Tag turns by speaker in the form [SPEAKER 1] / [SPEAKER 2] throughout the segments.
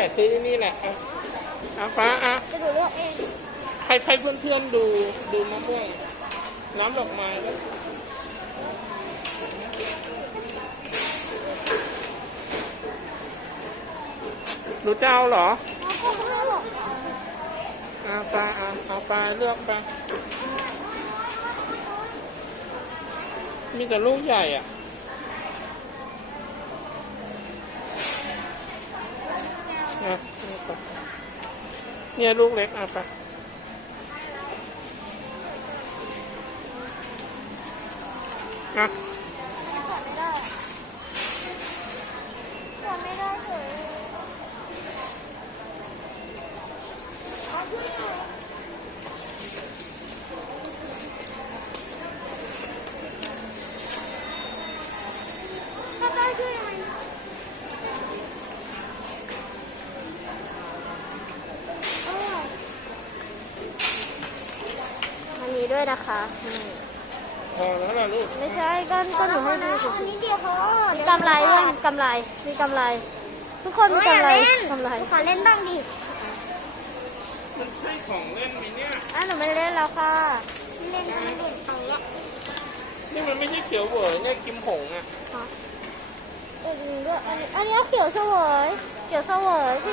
[SPEAKER 1] ละซื้อนี่แหละอะอะฟ้าอะ
[SPEAKER 2] จะหนูเลือกเอง
[SPEAKER 1] ให้ให้เพื่อนๆดูดูมะม่วงน้ำดอกไม้แล้วหนูจะเอาเหรอ
[SPEAKER 2] แล้วก็ไม่หรอก
[SPEAKER 1] อาปลาอาเอาปลาเลือกไปมีแต่ลูกใหญ่อะ อะนี่ไปเนี่ยลูกเล็กอะไปอะ
[SPEAKER 2] ถอดไม่ได้ถอดไม่ได้เลยเอาขึ้นมาถ้าได้ช่วยหน่อยเอออั นนี้ด้วยนะคะอืม
[SPEAKER 1] พอแล้วล่ะลูก
[SPEAKER 2] ไม่ใช่ก็ก็หนูให้ดูสิอันนี้เดียวพอมีกำไรด้วยมีกำไรมีกำไร ทุกคนมีกำไรกำไรขอเล่นบ้างดิ
[SPEAKER 1] มันใช่ของเล่นไหมเนี่ย
[SPEAKER 2] อะหนูไม่เล่นแล้วค่ะเล่นทำไมเล่นตรงเนี้ย
[SPEAKER 1] นี่มันไม่ใช่เขียวเหวยเนี่ยกิมหงอะ
[SPEAKER 2] เออด้วยอันนี้อันนี้เขียวเสวยเขียวเสวยสิ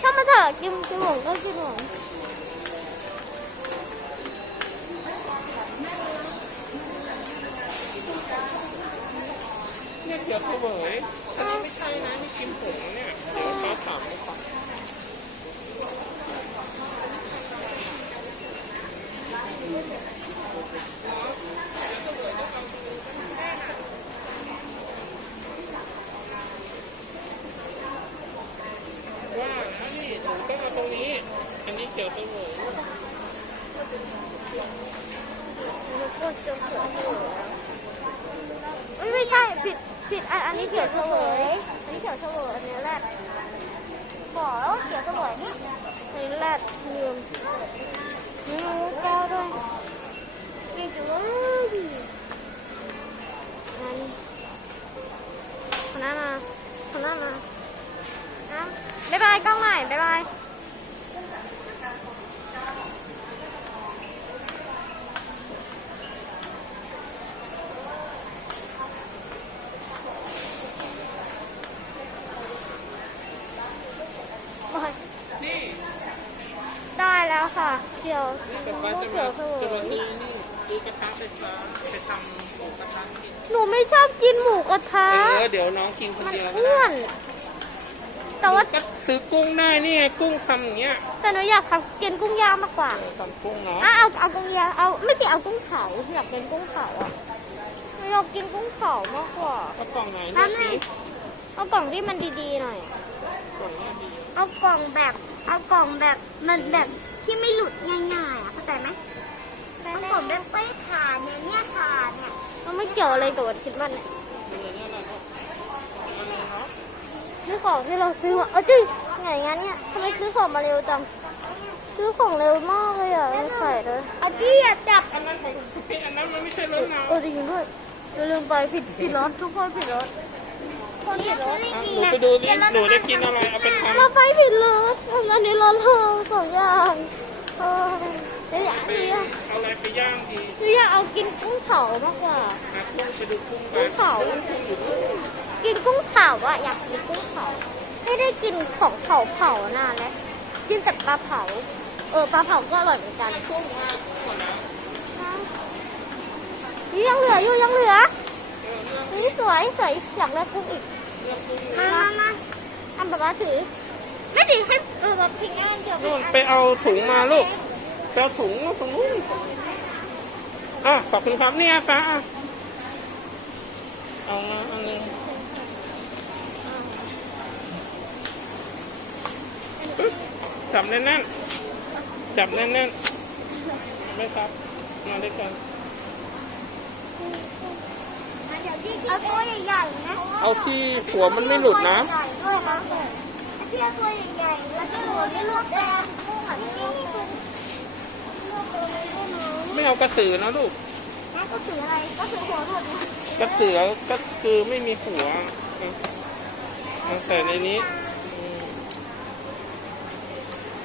[SPEAKER 2] ถ้ามาเถอะกินกินหงก็กินหง
[SPEAKER 1] เนี่เขียวเสวยอันนี้ไม่ใช่นะนี่กิมหงเนี่ย เดี๋ยวป้าถามให้ฟังว่านะนี่หนูต้องเอาตรงนี้ อันนี้เขียวเสวย
[SPEAKER 2] แล้วก็จะเขียวเสวยเอ้ยไม่ใช่ผิดผิดอั นอันนี้เขียวเสวยอันนี้เขียวเสวยอันนี้แรดบอกแล้วว่เขียวเสวยนี่อันนี้แรดลืมไม่รู้แก้วด้วยนี่จะว่าดีอันคนนั้นมาคนนั้นมานะบ๊ายบายกล้องใหม่บ๊ายบาย
[SPEAKER 1] นี่
[SPEAKER 2] ได้แล้วค่ะ เขียว
[SPEAKER 1] แต่ป้าจะ
[SPEAKER 2] เขี
[SPEAKER 1] มา
[SPEAKER 2] ยวเสว
[SPEAKER 1] จะมายนี่นี่ซื้อกระทะไปฟ้าไปทำหมูกระทะกิน
[SPEAKER 2] หนูไม่ชอบกินหมูกระทะ
[SPEAKER 1] เออเดี๋ยวน้องกินคน
[SPEAKER 2] มัน
[SPEAKER 1] เดียวก็
[SPEAKER 2] อ้ว
[SPEAKER 1] ได้
[SPEAKER 2] น แต่ว่า
[SPEAKER 1] ก็ซื้อกุ้งได้นี่ไงกุ้งทำอย่างเงี้ย
[SPEAKER 2] แต่หนูอยากทำกินกุ้งย่างมากกว่า
[SPEAKER 1] เออทำกุ้งเนาะ
[SPEAKER 2] อะเอาเอากุ้งย่างเอาไม่ติเอากุ้งเผาอยากกินกุ้งเผาอะหนูอยากกินกุ้งเผามากกว่า
[SPEAKER 1] ก็กล่องไหน
[SPEAKER 2] นั่
[SPEAKER 1] เนี่ย
[SPEAKER 2] น
[SPEAKER 1] สิ
[SPEAKER 2] น่ะเอากล่องที่มันดีๆหน่อย
[SPEAKER 1] กล่องเนี้ยดี
[SPEAKER 2] เอากล่องแบบ เอากล่องแบบมันแบบ ที่ไม่หลุดง่ายๆอะเข้าใจไหมเอากล่องแบบไม่ขาดเนี่ยเนี่ยขาดเนี่ยมันไม่เกี่ยวอะไรกับวันคริดมันเนี่ย
[SPEAKER 1] เออเนี่ยแหละก็อันนี้เนาะ
[SPEAKER 2] ซื้อของที่เราซื้อมาเอ้ยจริงไงงั้นเนี่ยทำไมซื้อของมาเร็วจังซื้อของเร็วมากเลยอะไม่ใส่เลยอันนี้อย่าจับ
[SPEAKER 1] อันนั้นของพี่อันนั้นมันไม่ใช่รถเงา
[SPEAKER 2] เออจริงด้วยเราลืมไปผิดผิดรถทุกคนผิดรถ คนผิดรถ
[SPEAKER 1] อะหนูไปดูดิหนูจะกินอะไรเอาไปทำ
[SPEAKER 2] เราไปผิดรถทำงานในรถเราสองอย่างเออเดี๋ยวอยาก
[SPEAKER 1] ไป
[SPEAKER 2] เดี๋ยว
[SPEAKER 1] เอาอะไรไปย่างดี
[SPEAKER 2] หนูอยากเอากินกุ้งเผามากกว่า
[SPEAKER 1] อะกุ้งไปดูกุ้งไป
[SPEAKER 2] กุ้งเผา กินกุ้งเผาอะอยากกินกุ้งเผา ไม่ได้กินของเผาเผานานแล้วกินแต่ปลาเผา เออปลาเผาก็อร่อยเหมือนกัน
[SPEAKER 1] กุ้งมากหมดแล้ว
[SPEAKER 2] ยังเหลืออยู่ยังเหลือ
[SPEAKER 1] เออเรื่อง
[SPEAKER 2] นี่สวยสวย อยากเลือกกุ้งอีก
[SPEAKER 1] เรื่องกุ้ง
[SPEAKER 2] มามามาอันแบบว่าถือ ไม่ถือให้เออแบบพิงอันเดียว
[SPEAKER 1] นู่นไปเอาถุงมาลูกไปเอาถุงมาตรงนู้นอะขอบคุณครับเนี่ยป้าอะเอามาอันหนึงปึ๊บจับแน่นๆจับแน่นๆไม่ครับ มาด้วยกัน
[SPEAKER 2] เอาตัวใหญ่ๆนะ
[SPEAKER 1] เอาที่หัวมันไม่หลุดนะ
[SPEAKER 2] ใหญ่ด้วยครับเอาที่เอาตัวใหญ่ๆแล้วก็หัวไม่ลวกแก้งนี่นี่ลวกตัวเลยได้ไห
[SPEAKER 1] ไม่เอากระสือนะลูก
[SPEAKER 2] นั่นก็คืออะไรกระสือหัวหลุดนะ
[SPEAKER 1] กระสือก็คือไม่มีหัว
[SPEAKER 3] แต่ในนี้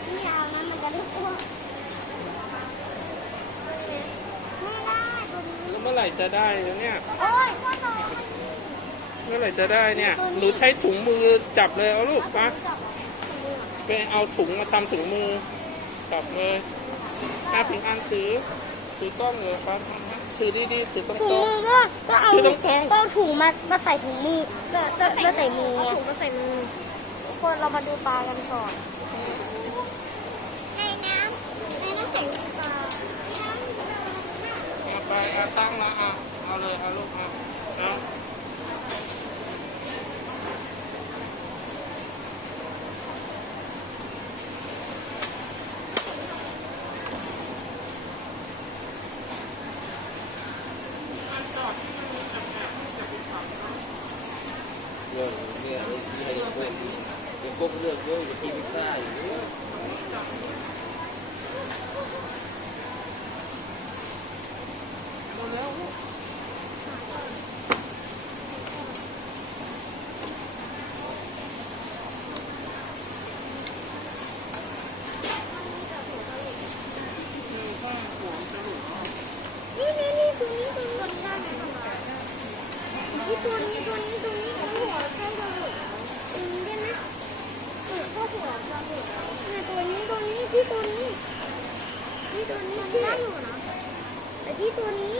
[SPEAKER 3] นี่
[SPEAKER 1] เอานะมันจะได้อ้วนไม่ได้ตัวนี้ แล้วเมื่อไหร่จะได้เนี่ย เมื่อไหร่จะได้เนี่ยหนูใช้ถุงมือจับเลยเอาลูกปะไปเอาถุงมาทำถุงมือจับเลยอาผิงอันถือถือกล้องเลยครับถือดีๆถือตร
[SPEAKER 3] ถุง
[SPEAKER 1] ง
[SPEAKER 3] มือก็ก็เอา
[SPEAKER 1] คือต้องต้อง
[SPEAKER 3] ก็เอาถุงมามาใส่ถุงมือก็ก็ก็ใส่มือไงถุงมาใส่มือทุกคนเรามาดูปลากันก่อนในน้ำในน้ำแข็งมีปลา
[SPEAKER 1] ๆเอาไปเอาตั้งละอะเอาเลยเอาลูกเอาเอา
[SPEAKER 4] เรื่องเนี่ยไอ้ที่ให้พวกนี้เดี๋ยวพวกเลือกเยอะ อย่ากินไม่ได้อยู่เนี่ย
[SPEAKER 3] นี่นี่นี่ตัวนี้ตัวนี้ได้ไหัวจะหัวนี่ตัวนี้ตัวนี้ที่ตัวนี้ที่ตัวนี้ที่ได้อยู่นะแต่ที่ตัวนี้